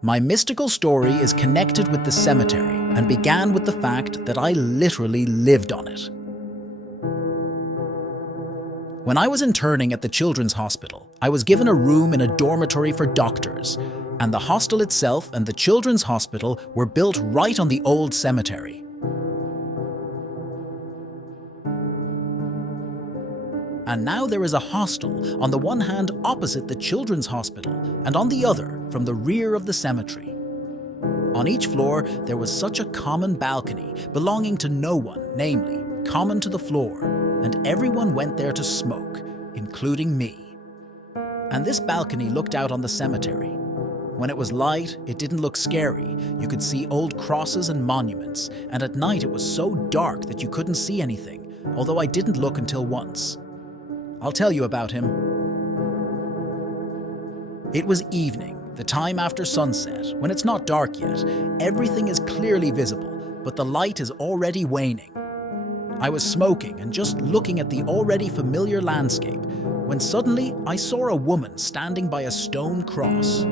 My mystical story is connected with the cemetery and began with the fact that I literally lived on it. When I was interning at the Children's Hospital, I was given a room in a dormitory for doctors, and the hostel itself and the Children's Hospital were built right on the old cemetery. And now there is a hostel on the one hand opposite the Children's Hospital and on the other from the rear of the cemetery. On each floor there was such a common balcony belonging to no one, namely, common to the floor, and everyone went there to smoke, including me. And this balcony looked out on the cemetery. When it was light, it didn't look scary. You could see old crosses and monuments, and at night it was so dark that you couldn't see anything, although I didn't look until once. I'll tell you about him. It was evening, the time after sunset, when it's not dark yet. Everything is clearly visible, but the light is already waning. I was smoking and just looking at the already familiar landscape, when suddenly I saw a woman standing by a stone cross.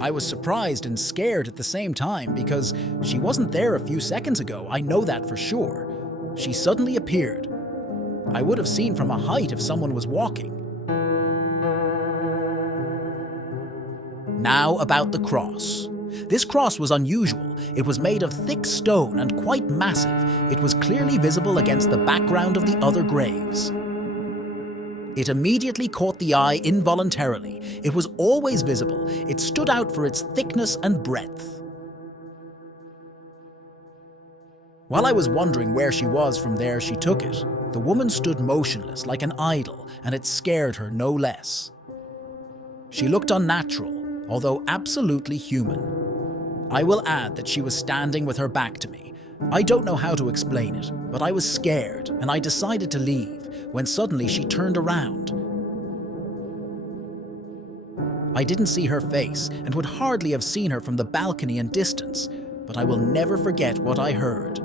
I was surprised and scared at the same time because she wasn't there a few seconds ago, I know that for sure. She suddenly appeared. I would have seen from a height if someone was walking. Now about the cross. This cross was unusual. It was made of thick stone and quite massive. It was clearly visible against the background of the other graves. It immediately caught the eye involuntarily. It was always visible. It stood out for its thickness and breadth. While I was wondering where she was from there, she took it. The woman stood motionless like an idol, and it scared her no less. She looked unnatural, although absolutely human. I will add that she was standing with her back to me. I don't know how to explain it, but I was scared, and I decided to leave, when suddenly she turned around. I didn't see her face, and would hardly have seen her from the balcony and distance, but I will never forget what I heard.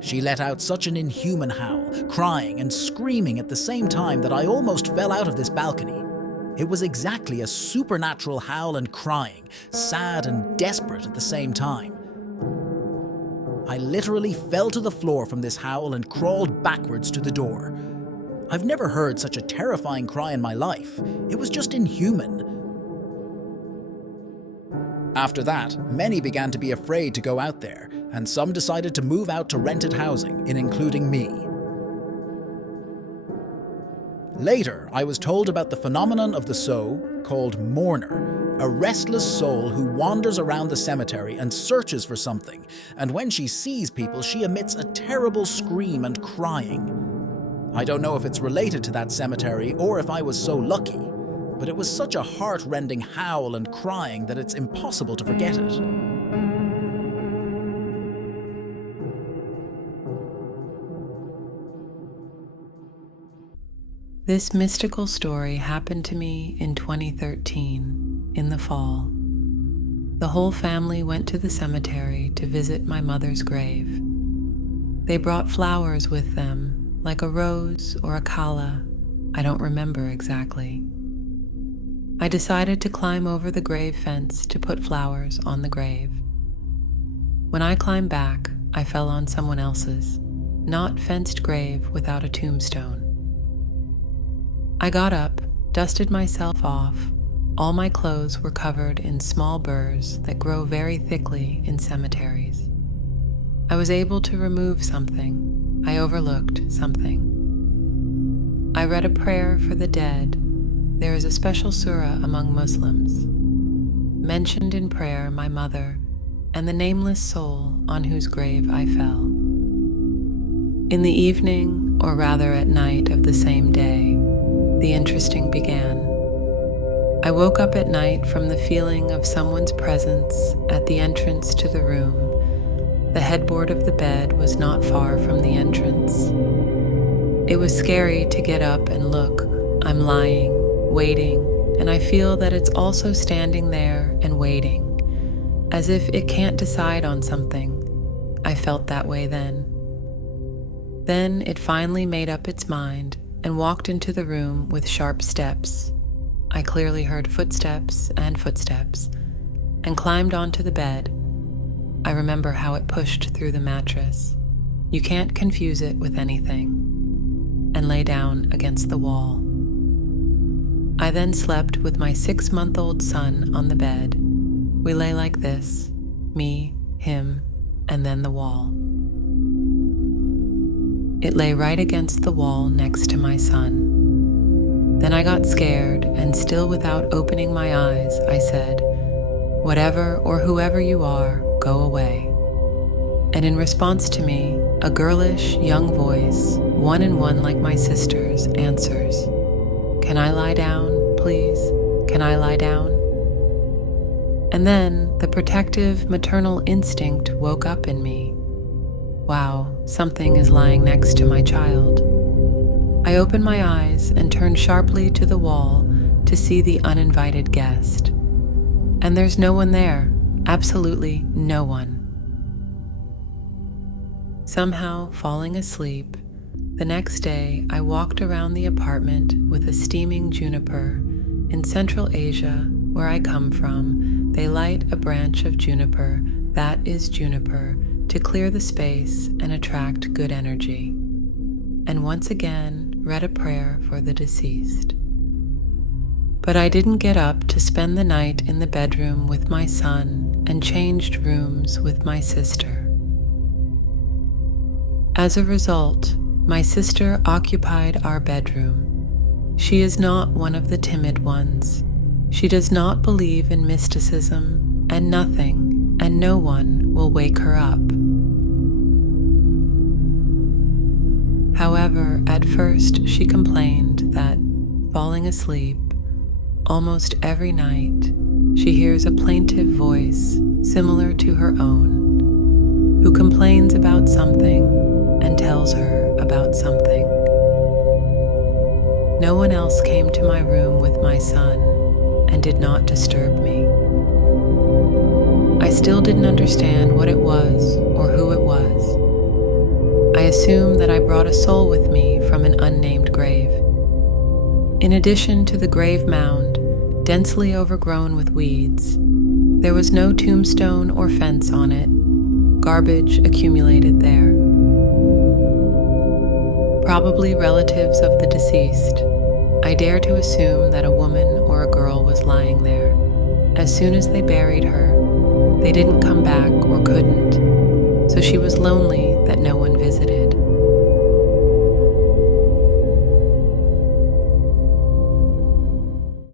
She let out such an inhuman howl, crying and screaming at the same time that I almost fell out of this balcony. It was exactly a supernatural howl and crying, sad and desperate at the same time. I literally fell to the floor from this howl and crawled backwards to the door. I've never heard such a terrifying cry in my life. It was just inhuman. After that, many began to be afraid to go out there, and some decided to move out to rented housing, including me. Later, I was told about the phenomenon of the so-called mourner, a restless soul who wanders around the cemetery and searches for something, and when she sees people, she emits a terrible scream and crying. I don't know if it's related to that cemetery or if I was so lucky, but it was such a heart-rending howl and crying that it's impossible to forget it. This mystical story happened to me in 2013, in the fall. The whole family went to the cemetery to visit my mother's grave. They brought flowers with them, like a rose or a calla. I don't remember exactly. I decided to climb over the grave fence to put flowers on the grave. When I climbed back, I fell on someone else's, not fenced grave without a tombstone. I got up, dusted myself off. All my clothes were covered in small burrs that grow very thickly in cemeteries. I was able to remove something. I overlooked something. I read a prayer for the dead. There is a special surah among Muslims. Mentioned in prayer my mother and the nameless soul on whose grave I fell. In the evening, or rather at night of the same day, the interesting began. I woke up at night from the feeling of someone's presence at the entrance to the room. The headboard of the bed was not far from the entrance. It was scary to get up and look. I'm lying, waiting, and I feel that it's also standing there and waiting, as if it can't decide on something. I felt that way then. Then it finally made up its mind and walked into the room with sharp steps. I clearly heard footsteps and footsteps, and climbed onto the bed. I remember how it pushed through the mattress. You can't confuse it with anything. And lay down against the wall. I then slept with my 6-month-old son on the bed. We lay like this, me, him, and then the wall. It lay right against the wall next to my son. Then I got scared, and still without opening my eyes, I said, "Whatever or whoever you are, go away." And in response to me, a girlish, young voice, one in one like my sister's, answers, "Can I lie down, please? Can I lie down?" And then the protective maternal instinct woke up in me. Wow, something is lying next to my child. I opened my eyes and turned sharply to the wall to see the uninvited guest. And there's no one there, absolutely no one. Somehow, falling asleep, the next day I walked around the apartment with a steaming juniper. In Central Asia, where I come from, they light a branch of juniper, that is juniper, to clear the space and attract good energy. And once again, read a prayer for the deceased. But I didn't get up to spend the night in the bedroom with my son and changed rooms with my sister. As a result, my sister occupied our bedroom. She is not one of the timid ones. She does not believe in mysticism, and nothing and no one will wake her up. However, at first she complained that, falling asleep, almost every night she hears a plaintive voice similar to her own, who complains about something and tells her about something. No one else came to my room with my son and did not disturb me. I still didn't understand what it was or who it was. I assumed that I brought a soul with me from an unnamed grave. In addition to the grave mound, densely overgrown with weeds, there was no tombstone or fence on it. Garbage accumulated there. Probably relatives of the deceased. I dare to assume that a woman or a girl was lying there. As soon as they buried her, they didn't come back or couldn't, so she was lonely that no one visited.